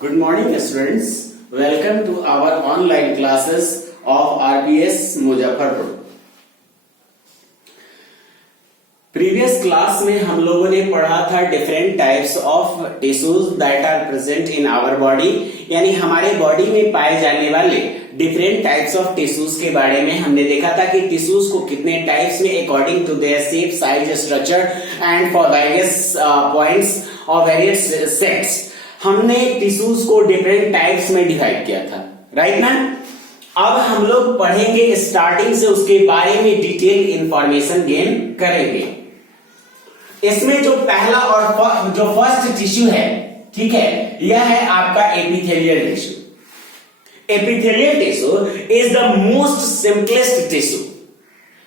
Good morning, students. Welcome to our online classes of RPS Muzaffarpur. Previous class में हम लोगों ने पढ़ा था different types of tissues that are present in our body, यानी हमारे बॉडी में पाए जाने वाले डिफरेंट टाइप्स ऑफ टिश्यूज के बारे में हमने देखा था कि टिश्यूज को कितने टाइप्स में according to their shape, size, structure and for various points और वेरियस सेट्स हमने टिश्यूज को डिफरेंट टाइप्स में डिवाइड किया था, राइट ना। अब हम लोग पढ़ेंगे स्टार्टिंग से उसके बारे में डिटेल इंफॉर्मेशन गेन करेंगे। इसमें जो पहला और जो फर्स्ट टिश्यू है, ठीक है, यह है आपका epithelial tissue. Epithelial tissue is the most simplest tissue.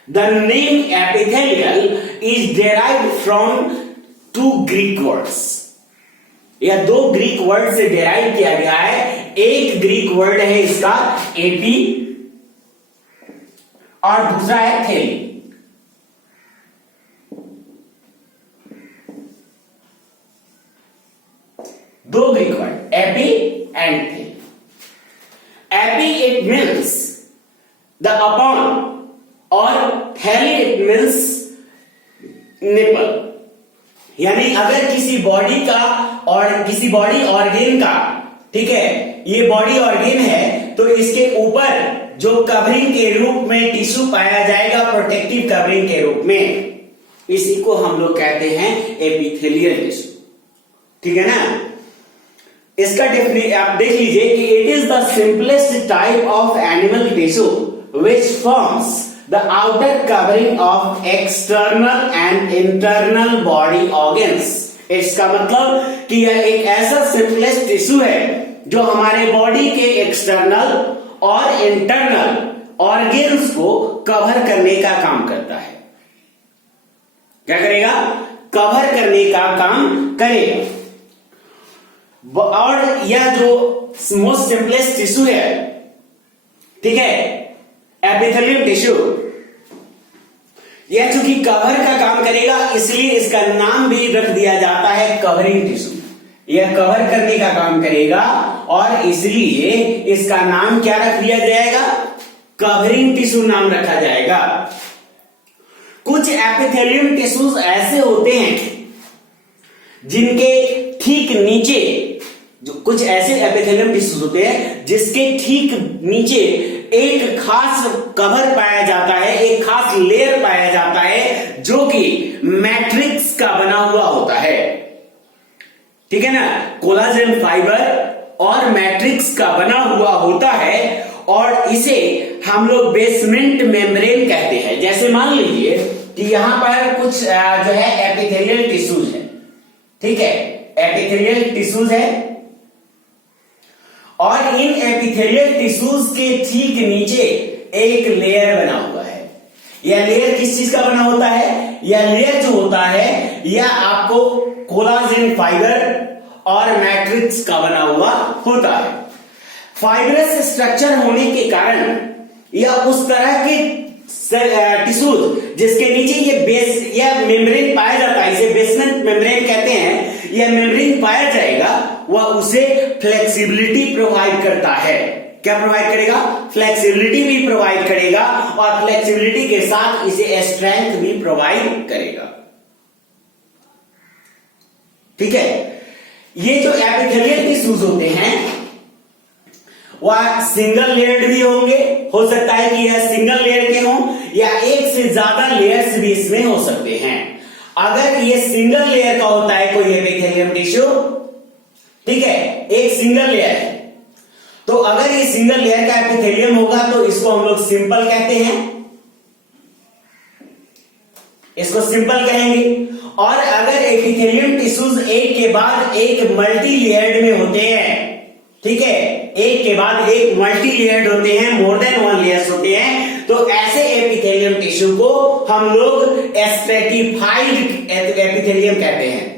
The name epithelial is derived from two Greek words. यह दो ग्रीक वर्ड से डेराइव किया गया है। एक ग्रीक वर्ड है इसका एपी और दूसरा है थेली। दो Greek word epi and thele. Epi it means the upon और थैली इट मीन्स निपल। यानी अगर किसी बॉडी का और किसी बॉडी ऑर्गेन का, ठीक है, ये बॉडी ऑर्गेन है तो इसके ऊपर जो कवरिंग के रूप में टिश्यू पाया जाएगा, प्रोटेक्टिव कवरिंग के रूप में, इसी को हम लोग कहते हैं एपिथेलियल टिश्यू, ठीक है ना। इसका डेफिनेशन आप देख लीजिए कि it is the simplest type of animal tissue which forms the outer covering of external and internal body organs। इसका मतलब कि यह एक ऐसा सिंपलेस्ट टिश्यू है जो हमारे बॉडी के एक्सटर्नल और इंटरनल ऑर्गेन्स को कवर करने का काम करता है। क्या करेगा? कवर करने का काम करेगा। और यह जो मोस्ट सिंपलेस्ट टिश्यू है, ठीक है, एपिथेलियल टिश्यू, यह चूंकि कवर का काम करेगा इसलिए इसका नाम भी रख दिया जाता है कवरिंग टिश्यू। यह कवर करने का काम करेगा और इसलिए इसका नाम क्या रख दिया जाएगा? कवरिंग टिश्यू नाम रखा जाएगा। कुछ एपिथेलियल टिश्यूज ऐसे होते हैं जिनके ठीक नीचे, जो कुछ ऐसे एपिथेलियल टिश्यूज होते हैं जिसके ठीक नीचे एक खास कवर पाया जाता है, एक खास लेयर पाया जाता है जो कि मैट्रिक्स का बना हुआ होता है, ठीक है ना। कोलाजन फाइबर और मैट्रिक्स का बना हुआ होता है और इसे हम लोग बेसमेंट मेम्ब्रेन कहते हैं। जैसे मान लीजिए कि यहां पर कुछ जो है एपिथेलियल टिश्यूज है, ठीक है, एपिथेलियल टिश्यूज है और इन एपिथेलियल टिश्यूज के ठीक नीचे एक लेयर बना हुआ है। यह लेयर किस चीज का बना होता है? यह लेयर जो होता है यह आपको कोलाजन फाइबर और मैट्रिक्स का बना हुआ होता है। फाइबरस स्ट्रक्चर होने के कारण यह उस तरह के टिश्यूज जिसके नीचे यह मेम्ब्रेन पाया जाता है, इसे बेसमेंट मेम्ब्रेन कहते हैं, यह मेम्ब्रेन पाया जाएगा, वह उसे फ्लेक्सिबिलिटी प्रोवाइड करता है। क्या प्रोवाइड करेगा? फ्लेक्सिबिलिटी भी प्रोवाइड करेगा और फ्लेक्सिबिलिटी के साथ इसे स्ट्रेंथ भी प्रोवाइड करेगा, ठीक है। ये जो एपिथेलियल टिश्यूज होते हैं वह सिंगल लेयर्ड भी होंगे, हो सकता है कि यह सिंगल लेयर के हों या एक से ज्यादा लेयर्स भी इसमें हो सकते हैं। अगर ये सिंगल लेयर का होता है कोई एपिथेलियल टिश्यू, ठीक है, एक सिंगल लेयर है, तो अगर ये सिंगल लेयर का एपिथेलियम होगा तो इसको हम लोग सिंपल कहते हैं, इसको सिंपल कहेंगे। और अगर एपिथेलियम टिश्यूज एक के बाद एक मल्टी लेयर्ड में होते हैं, ठीक है, एक के बाद एक मल्टी लेयर्ड होते हैं, मोर देन वन लेयर्स होते हैं, तो ऐसे एपिथेलियम टिश्यू को हम लोग स्ट्रेटिफाइड एपिथेलियम कहते हैं।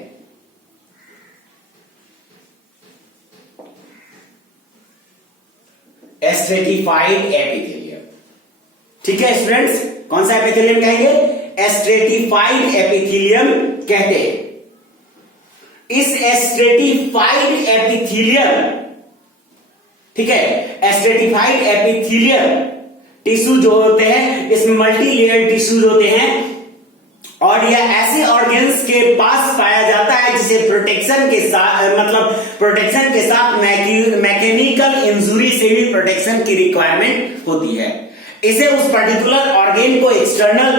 स्ट्रेटिफाइड एपिथेलियम, ठीक है स्टूडेंट्स, कौन सा एपिथेलियम कहेंगे? स्ट्रेटिफाइड एपिथेलियम कहते हैं। इस स्ट्रेटिफाइड एपिथेलियम ठीक है। स्ट्रेटिफाइड एपिथेलियल टिश्यू जो होते हैं इसमें मल्टी लेयर टिश्यूज होते हैं और यह ऐसे ऑर्गन्स के पास पाया जाता है जिसे प्रोटेक्शन के साथ मैकेनिकल इंजुरी से भी प्रोटेक्शन की रिक्वायरमेंट होती है। इसे उस पर्टिकुलर ऑर्गन को एक्सटर्नल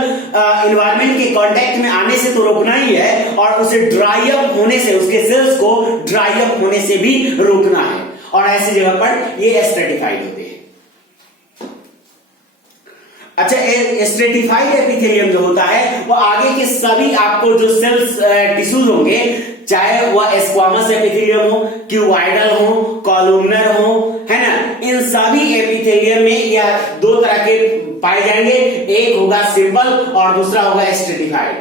इन्वायरमेंट के कांटेक्ट में आने से तो रोकना ही है और उसे ड्राई अप होने से, उसके सेल्स को ड्राई अप होने से भी रोकना है और ऐसी जगह पर ये स्ट्रेटिफाइड होते हैं। अच्छा, स्ट्रेटिफाइड एपिथेलियम जो होता है वो आगे के सभी आपको जो सेल्स टिश्यूज होंगे, चाहे वह स्क्वामस एपिथेलियम हो, क्यूबॉइडल हो, कॉलुमनर हो, है ना, इन सभी एपिथेलियम में यह दो तरह के पाए जाएंगे। एक होगा सिंपल और दूसरा होगा स्ट्रेटिफाइड।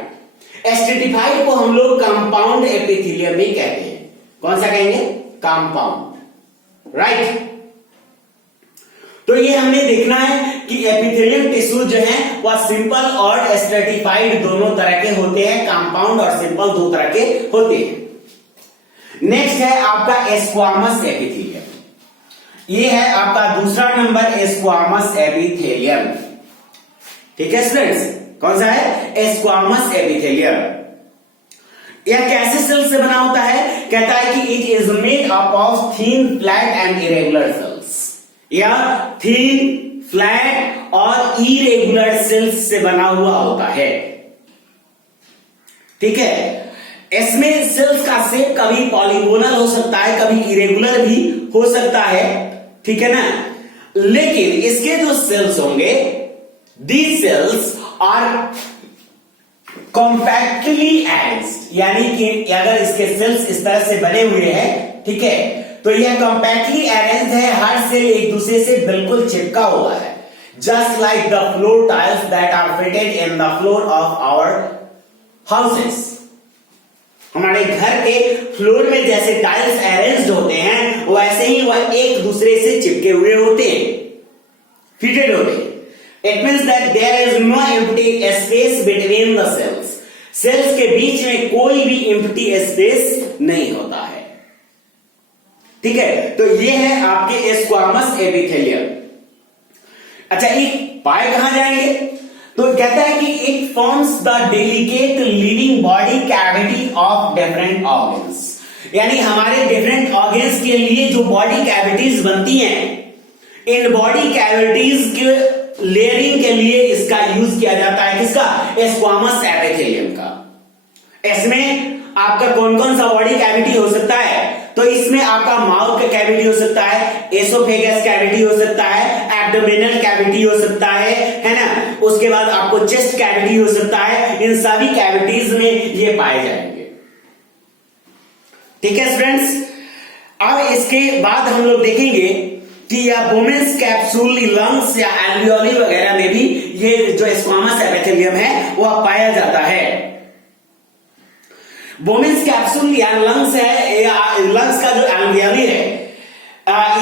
स्ट्रेटिफाइड को हम लोग कंपाउंड एपिथेलियम भी कहते हैं। कौन सा कहेंगे? Compound, right. तो ये हमें देखना है कि एपिथेलियम टिश्यू जो है वह सिंपल और स्ट्रेटिफाइड दोनों तरह के होते हैं, कंपाउंड और सिंपल दो तरह के होते हैं। नेक्स्ट है आपका स्क्वामस एपिथेलियम। ये है आपका दूसरा नंबर, स्क्वामस एपिथेलियम। ठीक है स्टूडेंट्स, कौन सा है? Squamous epithelium. यह कैसे सेल से बना होता है? कहता है कि it is made up of thin, flat and irregular cells, या थिन, फ्लैट और इरेगुलर सेल्स से बना हुआ होता है। ठीक है, इसमें सेल्स का शेप कभी पॉलीगोनल हो सकता है, कभी इरेगुलर भी हो सकता है, ठीक है ना। लेकिन इसके जो सेल्स होंगे, these cells are compactly arranged, यानी कि अगर इसके सेल्स इस तरह से बने हुए हैं, ठीक है, तो यह कॉम्पैक्टली अरेंज्ड है, हर सेल एक दूसरे से बिल्कुल चिपका हुआ है, just like the floor tiles that are fitted in the floor of our houses. हमारे घर के फ्लोर में जैसे टाइल्स अरेंज्ड होते हैं वैसे ही वह एक दूसरे से चिपके हुए होते हैं, फिटेड होते हैं। It means that there is no empty space between the cells. Cells के बीच में कोई भी एम्प्टी स्पेस नहीं होता है। ठीक है, तो ये है आपके स्क्वामस एपिथेलियम। अच्छा, ये पाए कहां जाएंगे? तो कहता है कि it forms the delicate living body cavity of different organs, यानी हमारे डिफरेंट ऑर्गन्स के लिए जो बॉडी कैविटीज बनती हैं, इन बॉडी कैविटीज के लेयरिंग के लिए इसका यूज किया जाता है। किसका? स्क्वामस एपिथेलियम का। इसमें आपका कौन कौन सा बॉडी कैविटी हो सकता है? तो इसमें आपका माउथ का कैविटी हो सकता है, एसोफेगस कैविटी हो सकता है, एब्डोमिनल कैविटी हो सकता है ना। उसके बाद आपको चेस्ट कैविटी हो सकता है। इन सभी कैविटीज में ये पाए जाएंगे। ठीक है स्टूडेंट्स, अब इसके बाद हम लोग देखेंगे कि यह बोमेंस कैप्सूल, लंग्स या एल्वियोली वगैरह में भी ये जो स्क्वामस एपिथेलियम है वह पाया जाता है। बोमेंस कैप्सूल या लंग्स है, या लंग्स का जो एल्वियोली है,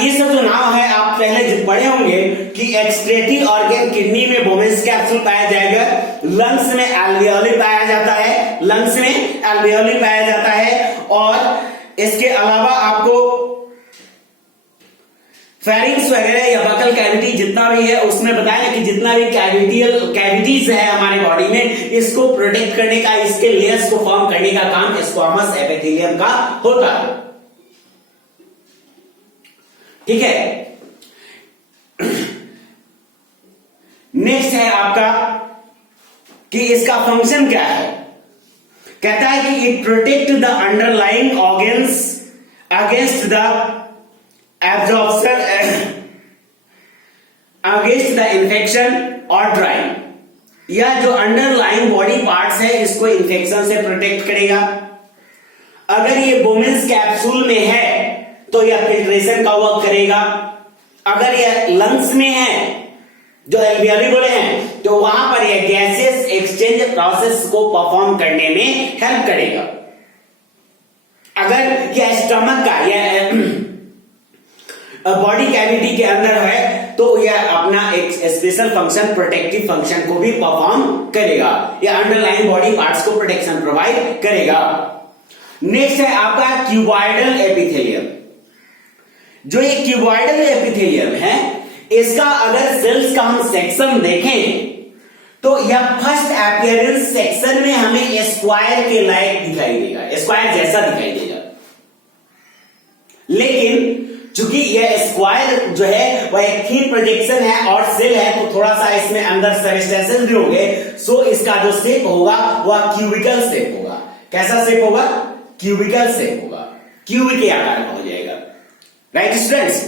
ये सब जो नाम है आप पहले पढ़े होंगे कि एक्सक्रीटरी ऑर्गन किडनी में बोमेंस कैप्सूल पाया जाएगा, लंग्स में एल्वियोली पाया जाता है, लंग्स में एल्वियोली पाया जाता है। और इसके अलावा आपको फेरिंग्स वगैरह या बकल कैविटी जितना भी है उसमें बताया कि जितना भी कैविटीज है हमारे बॉडी में, इसको प्रोटेक्ट करने का, इसके लेयर्स को फॉर्म करने का काम स्क्वामस एपिथेलियम का होता है। ठीक है, नेक्स्ट है आपका कि इसका फंक्शन क्या है। कहता है कि it protect the underlying organs against the absorption, against the infection और ड्राइंग। यह जो अंडरलाइंग बॉडी पार्ट्स है इसको इंफेक्शन से प्रोटेक्ट करेगा। अगर ये बोमेंस कैप्सूल में है तो यह फिल्ट्रेशन का वर्क करेगा। अगर यह लंग्स में है, जो एल्वियोली बोले हैं, तो वहां पर यह गैसेस एक्सचेंज प्रोसेस को परफॉर्म करने में हेल्प करेगा। अगर यह स्टमक का या बॉडी कैविटी के अंदर है तो यह अपना एक स्पेशल फंक्शन, प्रोटेक्टिव फंक्शन को भी परफॉर्म करेगा। यह अंडरलाइन बॉडी पार्ट्स को प्रोटेक्शन प्रोवाइड करेगा। नेक्स्ट है आपका क्यूबॉइडल एपिथेलियम। जो ये क्यूबॉइडल एपिथेलियम है, इसका अगर सेल्स का हम सेक्शन देखें तो यह फर्स्ट अपीयरेंस सेक्शन में हमें स्क्वायर के लायक दिखाई देगा, स्क्वायर जैसा दिखाई देगा। लेकिन चूंकि यह स्क्वायर जो है वह एक थिन प्रोजेक्शन है और सेल है, तो थोड़ा सा इसमें अंदर सबस्टेंसेस भी होंगे, सो इसका जो शेप होगा वह क्यूबिकल शेप होगा। कैसा शेप होगा? क्यूबिकल शेप होगा, क्यूब के आकार का हो जाएगा। राइट स्टूडेंट्स,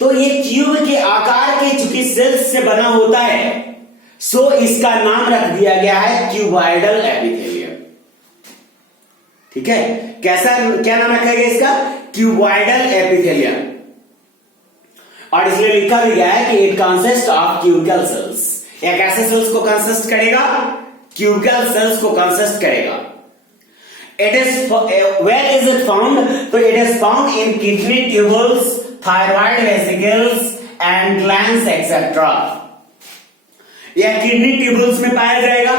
तो ये क्यूब के आकार के चूंकि सेल्स से बना होता है, सो इसका नाम रख दिया गया है क्यूबॉइडल एपिथेलियम। ठीक है, कैसा, क्या नाम रखा गया इसका? Cuboidal epithelium. और इसलिए लिखा भी गया है कि it consist of cubical cells. या कैसे सेल्स को कंसिस्ट करेगा? क्यूबिकल सेल्स को कंसिस्ट करेगा। It is where is it found? So it is found in kidney tubules, thyroid vesicles and glands etc. यह किडनी ट्यूबल्स में पाया जाएगा,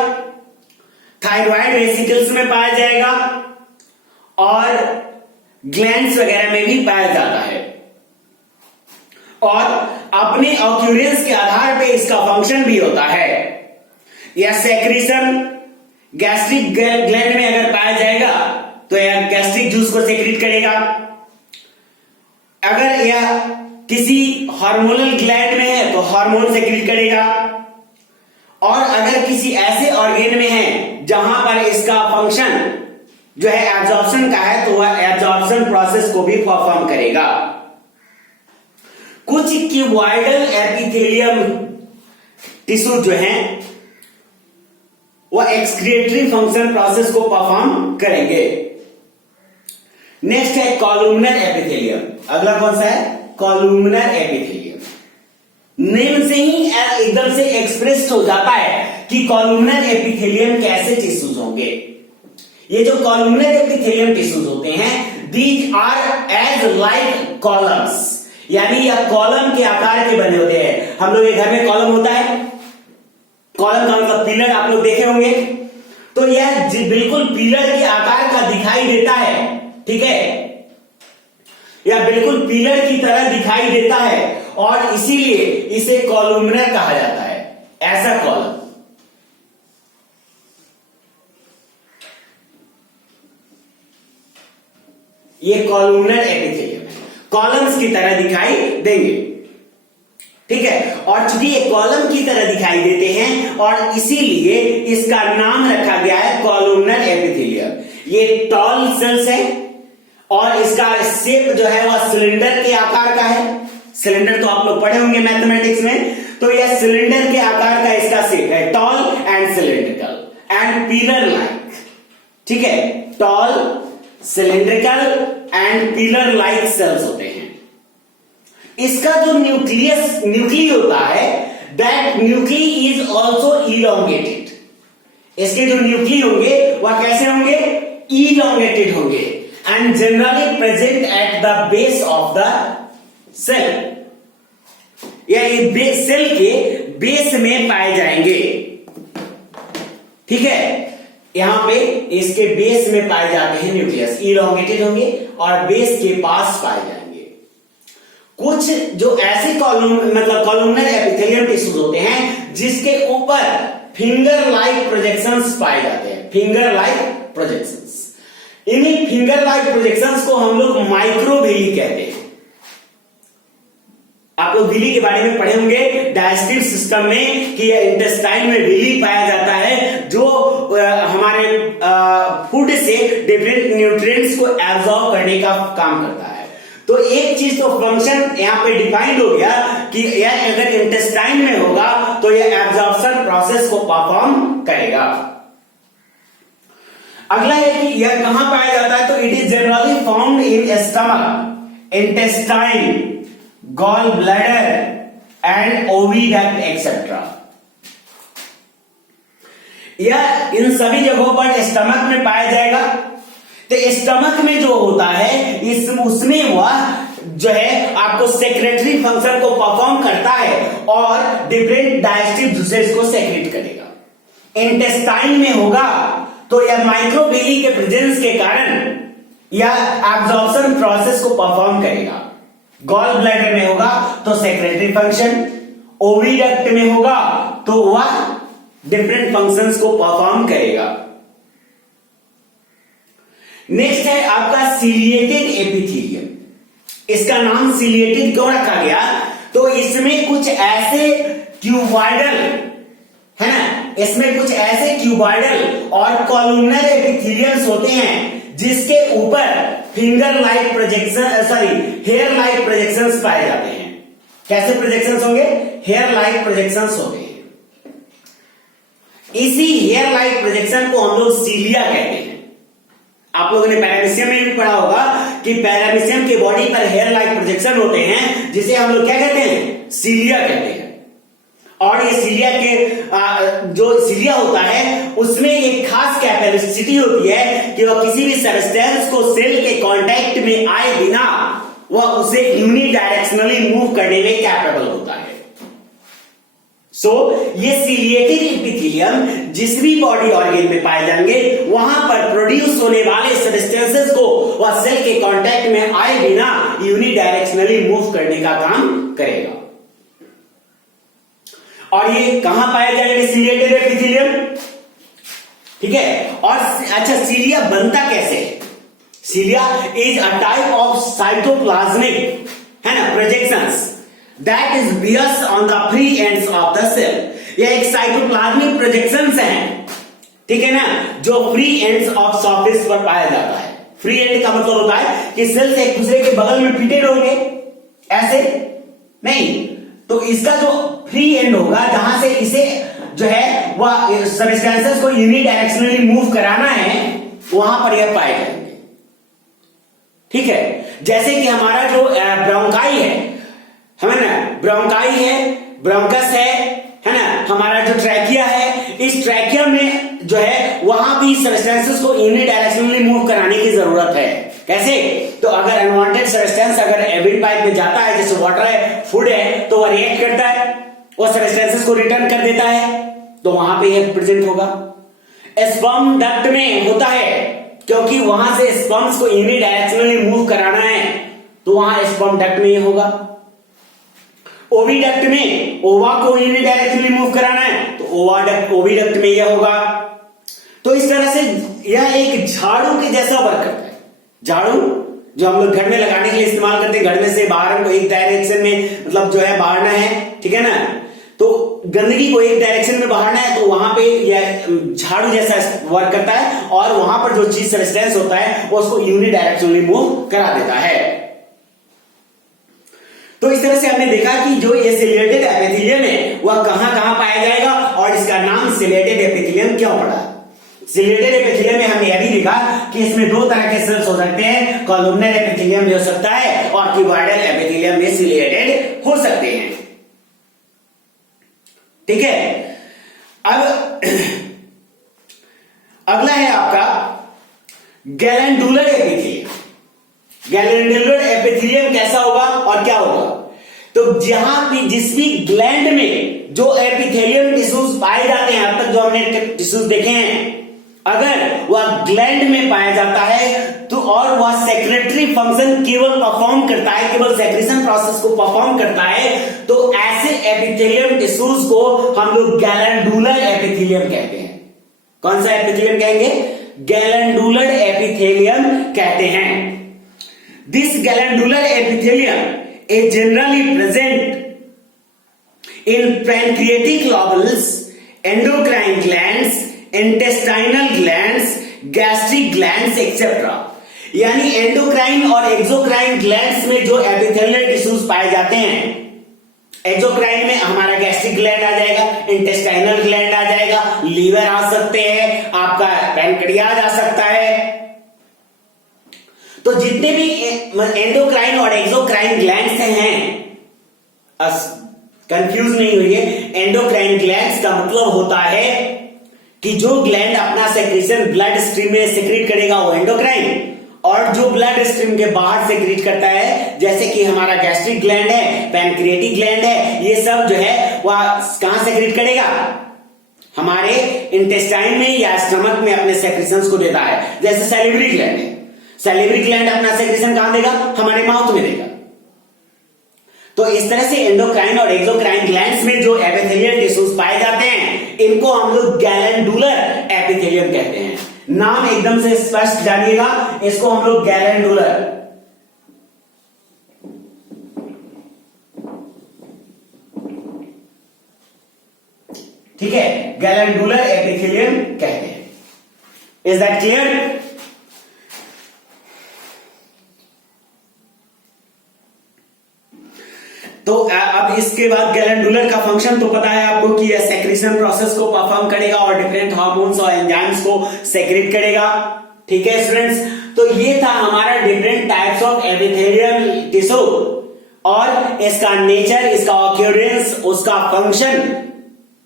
थायराइड वेसिकल्स में पाया जाएगा और ग्लैंड्स वगैरह में भी पाया जाता है। और अपने ऑक्यूरेंस के आधार पे इसका फंक्शन भी होता है। यह सेक्रीशन गैस्ट्रिक ग्लैंड में अगर पाया जाएगा तो यह गैस्ट्रिक जूस को सेक्रेट करेगा। अगर यह किसी हार्मोनल ग्लैंड में है तो हार्मोन सेक्रेट करेगा। और अगर किसी ऐसे ऑर्गेन में है जहां पर इसका फंक्शन जो है एब्जॉर्प्शन का है, तो वह एब्जॉर्प्शन प्रोसेस को भी परफॉर्म करेगा। कुछ क्यूबॉइडल एपिथेलियम टिश्यू जो हैं वह एक्सक्रिएटरी फंक्शन प्रोसेस को परफॉर्म करेंगे। नेक्स्ट है कॉलुमनर एपिथेलियम। अगला कौन सा है? Columnar epithelium. नेम से ही एकदम से एक्सप्रेस हो जाता है कि कॉलुमनर एपिथेलियम कैसे टिश्यूज होंगे। ये जो कॉलुमनर एपिथेलियम टिश्यूज होते हैं, these are as like columns, यानी यह कॉलम के आकार के बने होते हैं। हम लोग के घर में कॉलम होता है, कॉलम का मतलब पिलर आप लोग देखे होंगे, तो यह बिल्कुल पिलर के आकार का दिखाई देता है। ठीक है, यह बिल्कुल पिलर की तरह दिखाई देता है और इसीलिए इसे कॉलुमनर कहा जाता है। ऐसा कॉलम ये कॉलुमनर एपिथेलियम है, कॉलम्स की तरह दिखाई देंगे। ठीक है, और चूंकि ये कॉलम की तरह दिखाई देते हैं और इसीलिए इसका नाम रखा गया है कॉलुमनर एपिथेलियम। ये टॉल सेल्स है और इसका शेप जो है वह सिलेंडर के आकार का है। सिलेंडर तो आप लोग पढ़े होंगे मैथमेटिक्स में, तो यह सिलेंडर के आकार का इसका शेप है, tall and cylindrical and pillar like. ठीक है, tall, cylindrical and pillar like cells होते हैं। इसका जो न्यूक्ली होता है, that nuclei is also elongated. इसके जो न्यूक्ली होंगे वह कैसे होंगे? इलोंगेटेड होंगे and generally present at the base of the cell, या ये सेल के बेस में पाए जाएंगे। ठीक है, यहां पे इसके बेस में पाए जाते हैं न्यूक्लियस, इलोंगेटेड होंगे और बेस के पास पाए जाएंगे। कुछ जो ऐसे कॉलुमनर एपिथेलियम टिश्यूज होते हैं जिसके ऊपर फिंगर लाइक प्रोजेक्शंस पाए जाते हैं, फिंगर लाइक प्रोजेक्शंस। इन्हीं फिंगर लाइक प्रोजेक्शंस को हम लोग माइक्रोविली कहते हैं। आप लोग विली के बारे में पढ़े होंगे डाइजेस्टिव सिस्टम में कि इंटेस्टाइन में विली पाया जाता है, जो हमारे फूड से डिफरेंट न्यूट्रिएंट्स को एब्जॉर्ब करने का काम करता है। तो एक चीज तो फंक्शन यहां पे डिफाइंड हो गया कि यह अगर इंटेस्टाइन में होगा तो यह एब्जॉर्प्शन प्रोसेस को परफॉर्म करेगा। अगला है कि यह कहां पाया जाता है, तो it is generally found in stomach, intestine, gall bladder and oviduct etcetera. यह इन सभी जगहों पर स्टमक में पाया जाएगा। तो स्टमक में जो होता है उसमें वह जो है आपको सेक्रेटरी फंक्शन को परफॉर्म करता है और डिफरेंट डाइजेस्टिव जूसेस को सेक्रेट करेगा। इंटेस्टाइन में होगा तो यह माइक्रोविली के प्रेजेंस के कारण यह एब्जॉर्प्शन प्रोसेस को परफॉर्म करेगा। गॉल ब्लैडर में होगा तो सेक्रेटरी फंक्शन, ओविडक्ट में होगा तो वह डिफरेंट फंक्शंस को परफॉर्म करेगा। नेक्स्ट है आपका सिलिएटेड एपिथेलियम। इसका नाम सिलिएटेड क्यों रखा गया? तो इसमें कुछ ऐसे क्यूबॉइडल है ना, इसमें कुछ ऐसे क्यूबॉइडल और कॉलमनर एपिथेलियम्स होते हैं जिसके ऊपर finger like projection hair like projections पाए जाते हैं। कैसे प्रोजेक्शंस होंगे? हेयर लाइक प्रोजेक्शंस होते हैं। इसी हेयर लाइक प्रोजेक्शन को हम लोग सीलिया कहते हैं। आप लोगों ने पैरामीशियम में भी पढ़ा होगा कि पैरामीशियम के बॉडी पर हेयर लाइक प्रोजेक्शन होते हैं जिसे हम लोग क्या कहते हैं? सीलिया कहते हैं। और ये सीलिया के जो सीलिया होता है उसमें एक खास कैपेसिटी होती है कि वह किसी भी सब्सटेंस को सेल के कांटेक्ट में आए बिना वह उसे यूनिडायरेक्शनली मूव करने में कैपेबल होता है। ये सिलिएटेड एपिथेलियम जिस भी बॉडी ऑर्गन में पाए जाएंगे वहां पर प्रोड्यूस होने वाले सब्सटेंसेस को वह सेल के कांटेक्ट में आए बिना यूनिडायरेक्शनली मूव करने का काम करेगा। और ये कहां पाए जाएंगे सिलिएटेड एपिथेलियम? ठीक है। और अच्छा, सीलिया बनता कैसे है? Cilia is a type of cytoplasmic है ना projections that is bears on the free ends of the cell. यह एक साइटोप्लाज्मिक प्रोजेक्शंस है, ठीक है ना, जो फ्री एंड्स ऑफ सरफेस पर पाया जाता है। फ्री एंड का मतलब होता है कि सेल से एक दूसरे के बगल में फिटेड होंगे, ऐसे नहीं, तो इसका जो फ्री एंड होगा जहां से इसे जो है वह सब्सटेंसेस को यूनिडायरेक्शनली मूव कराना है वहां पर यह पाए जाएंगे। ठीक है। जैसे कि हमारा जो ब्रोंकाई है ना, ब्रोंकाई है, ब्रोंकस है ना, हमारा जो ट्रैकिया है, इस ट्रैकिया में जो है वहां भी सब्सटेंसेस को यूनिडायरेक्शनली मूव कराने की जरूरत है। कैसे? तो अगर अनवांटेड सब्सटेंस अगर विंड पाइप में जाता है, जैसे वाटर है, फूड है, तो वह रिएक्ट करता है, वो सब्सटेंसेस को रिटर्न कर देता है, तो वहां पे यह प्रेजेंट होगा। स्पर्म डक्ट में होता है क्योंकि वहां से स्पर्म्स को यूनिडायरेक्शनली मूव कराना है, तो वहां स्पर्म डक्ट में होगा। ओविडक्ट में ओवा को यूनिडायरेक्शनली मूव कराना है, तो ओविडक्ट में यह होगा। तो इस तरह से यह एक झाड़ू के जैसा वर्क करता है। झाड़ू जो हम लोग घर में लगाने के लिए इस्तेमाल करते हैं, घर में से बाहर को एक डायरेक्शन में मतलब जो है बाहरना है, ठीक है ना, तो गंदगी को एक डायरेक्शन में बाहरना है, तो वहां पे यह झाड़ू जैसा वर्क करता है और वहां पर जो चीज सब्सटेंस होता है वो उसको यूनिडायरेक्शनली मूव करा देता है। तो इस तरह से हमने देखा कि जो ये सिलिएटेड एपिथेलियम है वह कहां कहां पाया जाएगा और इसका नाम सिलिएटेड एपिथेलियम क्यों पड़ा। सिलिएटेड एपिथेलियम में हमने यह भी देखा कि इसमें दो तरह के सेल्स हो सकते हैं, कॉलमनर एपिथेलियम भी हो सकता है और क्यूबॉइडल एपिथेलियम भी सिलिएटेड हो सकते हैं। ठीक है। अब अगला है आपका गैलेंडुलर एपिथेलियम। गैलेंडुलर एपिथेलियम कैसा होगा और क्या होगा? तो जहां भी जिस भी ग्लैंड में जो एपिथेलियम टिश्यूज पाए जाते हैं, अब तक जो हमने टिश्यूज देखे हैं, अगर वह ग्लैंड में पाया जाता है तो और वह सेक्रेटरी फंक्शन केवल परफॉर्म करता है, केवल सेक्रेशन प्रोसेस को परफॉर्म करता है, तो ऐसे एपिथेलियम टिश्यूज को हम लोग गैलेंडुलर एपिथेलियम कहते हैं। कौन सा एपिथेलियम कहेंगे? गैलेंडुलर एपिथेलियम कहते हैं। This glandular epithelium is generally present in pancreatic lobules, endocrine glands, intestinal glands, gastric glands etc. यानी एंडोक्राइन और एक्सोक्राइन ग्लैंड्स में जो एपिथेलियल टिश्यूज पाए जाते हैं, एक्सोक्राइन में हमारा गैस्ट्रिक ग्लैंड आ जाएगा, इंटेस्टाइनल ग्लैंड आ जाएगा, लीवर आ सकते हैं, आपका पैनक्रियाज आ सकता है। तो जितने भी एंडोक्राइन और एक्सोक्राइन ग्लैंड्स हैं, कंफ्यूज नहीं हुई है, एंडोक्राइन ग्लैंड्स का मतलब होता है कि जो ग्लैंड अपना सेक्रेशन ब्लड स्ट्रीम में सेक्रेट करेगा वो एंडोक्राइन, और जो ब्लड स्ट्रीम के बाहर सेक्रेट करता है, जैसे कि हमारा गैस्ट्रिक ग्लैंड है, पैनक्रिएटिक ग्लैंड है, ये सब जो है वह कहां सेक्रेट करेगा? हमारे इंटेस्टाइन में या स्टमक में अपने सेक्रेशंस को देता है। जैसे सैलिवरी ग्लैंड है, सैलिवरी ग्लैंड अपना सेक्रेशन कहां देगा? हमारे माउथ में देगा। तो इस तरह से एंडोक्राइन और एक्सोक्राइन ग्लैंड्स में जो एपिथेलियल टिश्यूज पाए जाते हैं, इनको हम लोग गैलेंडुलर एपिथेलियम कहते हैं। नाम एकदम से स्पष्ट जानिएगा, इसको हम लोग गैलेंडुलर, ठीक है, गैलेंडुलर एपिथेलियम कहते हैं। Is that clear? तो अब इसके बाद गैलेंडुलर का फंक्शन तो पता है आपको कि यह सेक्रेशन प्रोसेस को परफॉर्म करेगा और डिफरेंट हार्मोन्स और एंजाइम्स को सेक्रेट करेगा। ठीक है स्टूडेंट्स, तो ये था हमारा different types of epithelial tissue और इसका नेचर, इसका ऑक्यूरेंस, उसका फंक्शन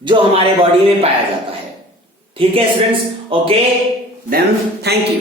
जो हमारे बॉडी में पाया जाता है। ठीक है students, okay then thank you.